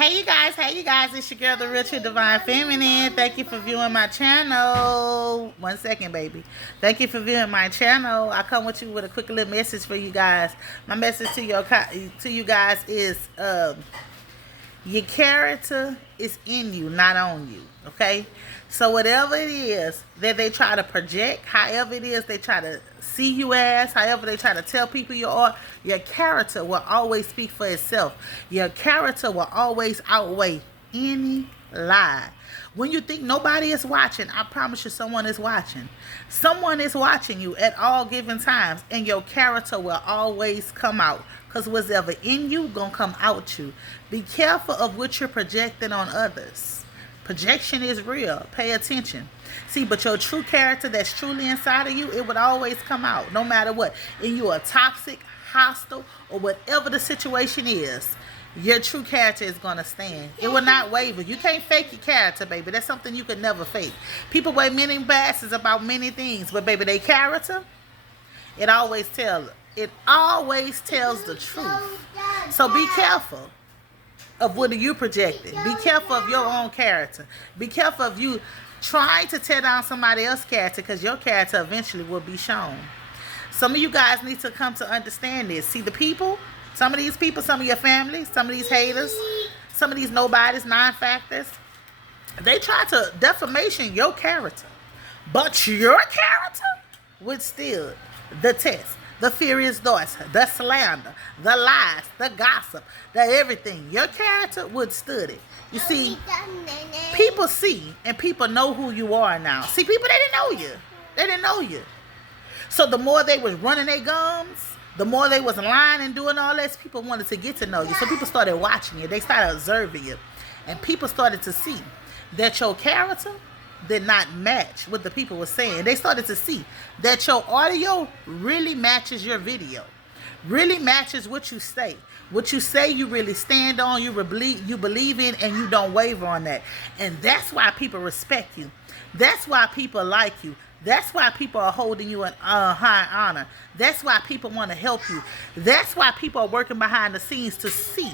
Hey you guys, it's your girl, the Real True Divine Feminine. Thank you for viewing my channel. 1 second, baby. Thank you for viewing my channel. I come with you with a quick little message for you guys. My message to you guys is your character is in you, not on you. Okay? So whatever it is that they try to project, however it is they try to see you as, however they try to tell people you are, your character will always speak for itself. Your character will always outweigh any lie. When you think nobody is watching, I promise you someone is watching. Someone is watching you at all given times, and your character will always come out. Because whatever in you gonna come out you. Be careful of what you're projecting on others. Projection is real. Pay attention. See, but your true character that's truly inside of you, it would always come out, no matter what. And you are toxic, hostile, or whatever the situation is, your true character is going to stand. It will not waver. You can't fake your character, baby. That's something you could never fake. People wear many masks about many things, but baby, their character, it always tells the truth. So be careful of what are you projecting. Be careful of your own character. Be careful of you trying to tear down somebody else's character, because your character eventually will be shown. Some of you guys need to come to understand this. See, the people, some of these people, some of your family, some of these haters, some of these nobodies, non-factors, they try to defamation your character. But your character withstood the test. The furious thoughts, the slander, the lies, the gossip, the everything. Your character withstood it. You see, people see and people know who you are now. See, people, they didn't know you. They didn't know you. So the more they was running their gums, the more they was lying and doing all this, people wanted to get to know you. So people started watching you. They started observing you. And people started to see that your character did not match what the people were saying. They started to see that your audio really matches your video, really matches what you say. What you say, you really stand on, you believe in, and you don't waver on that. And that's why people respect you. That's why people like you. That's why people are holding you in high honor. That's why people want to help you. That's why people are working behind the scenes to see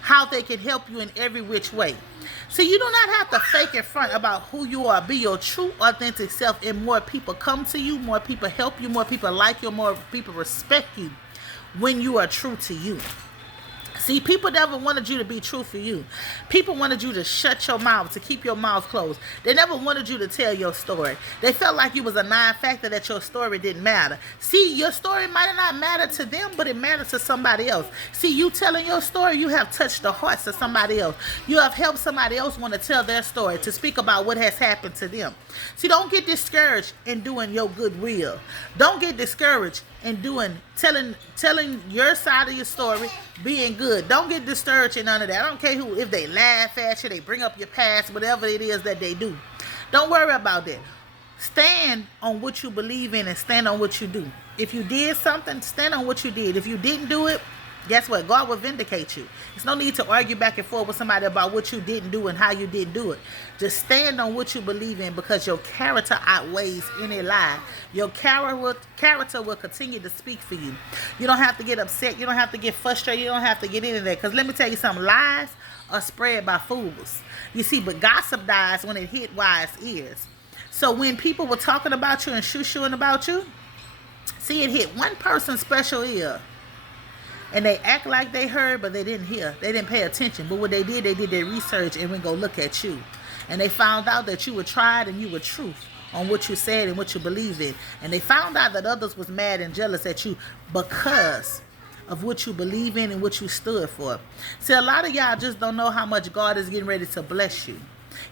how they can help you in every which way. So you do not have to fake in front about who you are. Be your true, authentic self, and more people come to you, more people help you, more people like you, more people respect you when you are true to you. See, people never wanted you to be true for you. People wanted you to shut your mouth, to keep your mouth closed. They never wanted you to tell your story. They felt like you was a non-factor, that your story didn't matter. See, your story might not matter to them, but it matters to somebody else. See, you telling your story, you have touched the hearts of somebody else. You have helped somebody else want to tell their story, to speak about what has happened to them. See, don't get discouraged in doing your goodwill. Don't get discouraged in telling your side of your story, being good. Don't get discouraged in none of that. I don't care if they laugh at you, they bring up your past, whatever it is that they do. Don't worry about that. Stand on what you believe in and stand on what you do. If you did something, stand on what you did. If you didn't do it, guess what? God will vindicate you. There's no need to argue back and forth with somebody about what you didn't do and how you didn't do it. Just stand on what you believe in, because your character outweighs any lie. Your character will continue to speak for you. You don't have to get upset. You don't have to get frustrated. You don't have to get into that. Because let me tell you something. Lies are spread by fools. You see, but gossip dies when it hit wise ears. So when people were talking about you and shoo-shooing about you, see, it hit one person's special ear. And they act like they heard, but they didn't hear. They didn't pay attention. But what they did their research and went go look at you. And they found out that you were tried and you were truth on what you said and what you believed in. And they found out that others was mad and jealous at you because of what you believe in and what you stood for. See, a lot of y'all just don't know how much God is getting ready to bless you.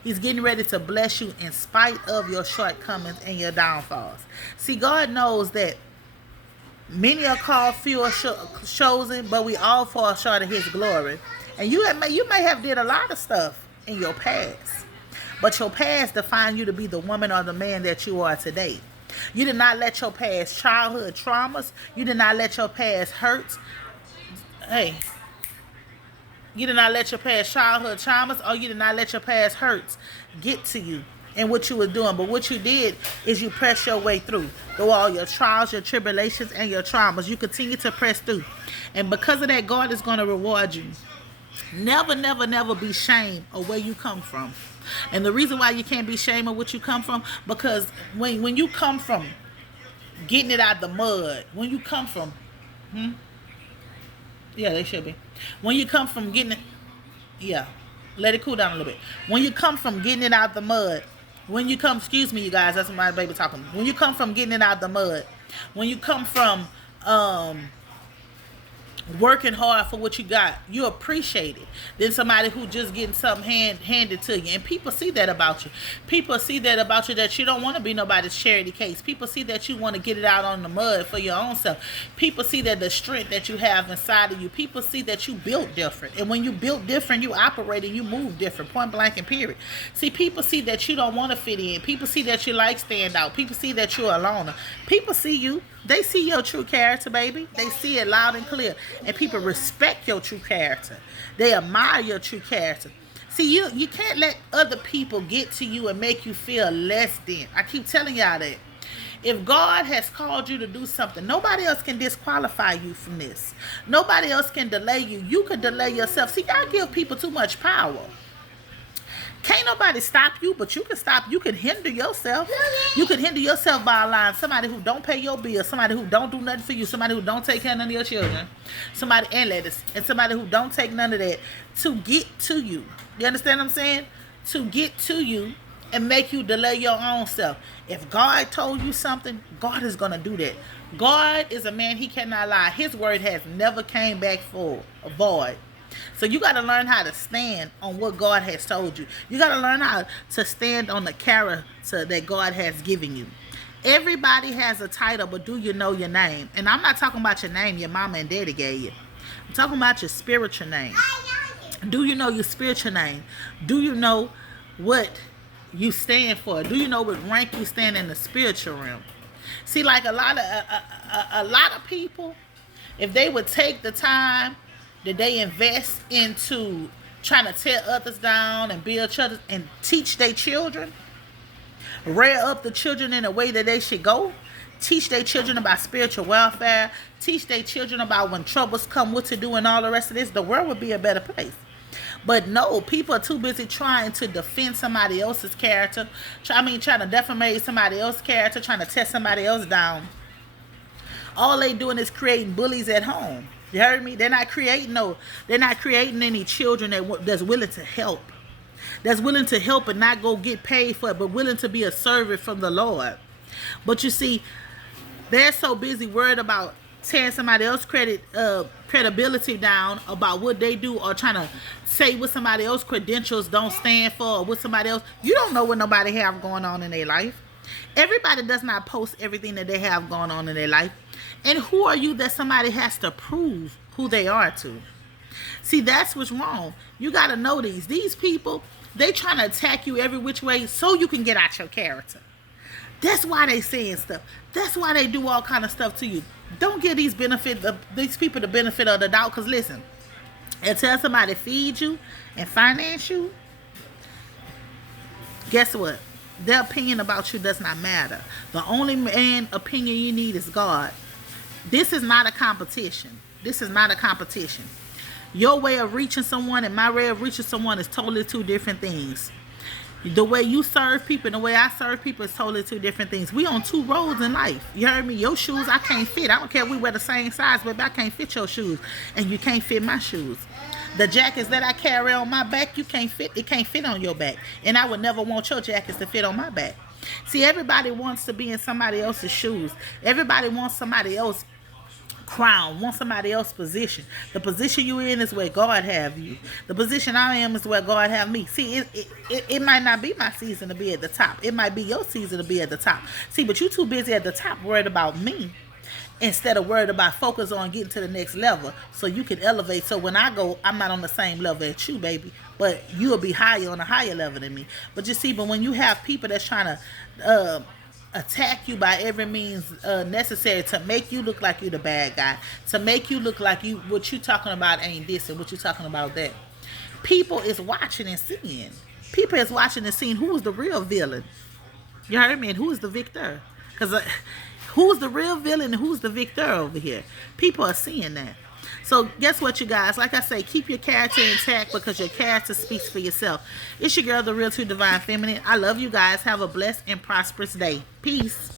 He's getting ready to bless you in spite of your shortcomings and your downfalls. See, God knows that many are called, few are chosen, but we all fall short of His glory. And you may have did a lot of stuff in your past, but your past defined you to be the woman or the man that you are today. You did not let your past childhood traumas, you did not let your past hurts, you did not let your past childhood traumas, or you did not let your past hurts get to you and what you were doing. But what you did is you pressed your way through all your trials, your tribulations, and your traumas. You continue to press through. And because of that, God is going to reward you. Never, never, never be ashamed of where you come from. And the reason why you can't be ashamed of what you come from, because when you come from getting it out the mud, when you come from, yeah, they should be. When you come from getting it, yeah, let it cool down a little bit. When you come from getting it out the mud, when you come, excuse me, you guys, that's my baby talking. When you come from getting it out the mud, when you come from working hard for what you got, you appreciate it, than somebody who just getting something handed to you. And people see that about you. People see that about you, that you don't want to be nobody's charity case. People see that you want to get it out on the mud for your own self. People see that the strength that you have inside of you. People see that you built different, and when you built different, you operate and you move different, point blank and period. See, people see that you don't want to fit in. People see that you like stand out. People see that you're a loner. People see you. They see your true character, baby. They see it loud and clear. And people respect your true character. They admire your true character. See, you can't let other people get to you and make you feel less than. I keep telling y'all that. If God has called you to do something, nobody else can disqualify you from this. Nobody else can delay you. You can delay yourself. See, y'all give people too much power. Can't nobody stop you, but you can stop. You can hinder yourself. You can hinder yourself by allowing somebody who don't pay your bills, somebody who don't do nothing for you, somebody who don't take care of none of your children, somebody and ladies, and somebody who don't take none of that to get to you. You understand what I'm saying? To get to you and make you delay your own self. If God told you something, God is going to do that. God is a man, he cannot lie. His word has never came back void. So you got to learn how to stand on what God has told you. You got to learn how to stand on the character that God has given you. Everybody has a title, but do you know your name? And I'm not talking about your name your mama and daddy gave you. I'm talking about your spiritual name. Do you know your spiritual name? Do you know what you stand for? Do you know what rank you stand in the spiritual realm? See, like a lot of people, if they would take the time that they invest into trying to tear others down and build others and teach their children, rear up the children in a way that they should go, teach their children about spiritual welfare, teach their children about when troubles come, what to do and all the rest of this, the world would be a better place. But no, people are too busy trying to defend somebody else's character, trying to defamate somebody else's character, trying to tear somebody else down. All they doing is creating bullies at home. You heard me? They're not creating any children that's willing to help. That's willing to help and not go get paid for it, but willing to be a servant from the Lord. But you see, they're so busy worried about tearing somebody else's credibility down about what they do, or trying to say what somebody else's credentials don't stand for, or what somebody else. You don't know what nobody have going on in their life. Everybody does not post everything that they have going on in their life. And who are you that somebody has to prove who they are to? See, that's what's wrong. You got to know these people, they trying to attack you every which way so you can get out your character. That's why they saying stuff. That's why they do all kind of stuff to you. Don't give these people the benefit of the doubt. Because listen, until somebody feed you and finance you, guess what? Their opinion about you does not matter. The only opinion you need is God. This is not a competition. This is not a competition. Your way of reaching someone and my way of reaching someone is totally two different things. The way you serve people and the way I serve people is totally two different things. We on two roads in life. You heard me? Your shoes, I can't fit. I don't care if we wear the same size, but I can't fit your shoes. And you can't fit my shoes. The jackets that I carry on my back, you can't fit. It can't fit on your back. And I would never want your jackets to fit on my back. See, everybody wants to be in somebody else's shoes. Everybody wants somebody else's crown, wants somebody else's position. The position you in is where God have you. The position I am is where God have me. See, it might not be my season to be at the top. It might be your season to be at the top. See, but you too busy at the top worried about me, instead of worried about focus on getting to the next level so you can elevate. So when I go, I'm not on the same level as you, baby, but you'll be higher on a higher level than me. But you see, but when you have people that's trying to attack you by every means necessary to make you look like you the bad guy, to make you look like you what you talking about ain't this and what you talking about that, people is watching and seeing. People is watching and seeing who is the real villain. You heard me? And who is the victor? Because who's the real villain and who's the victor over here? People are seeing that. So guess what, you guys? Like I say, keep your character intact because your character speaks for yourself. It's your girl, the Real True Divine Feminine. I love you guys. Have a blessed and prosperous day. Peace.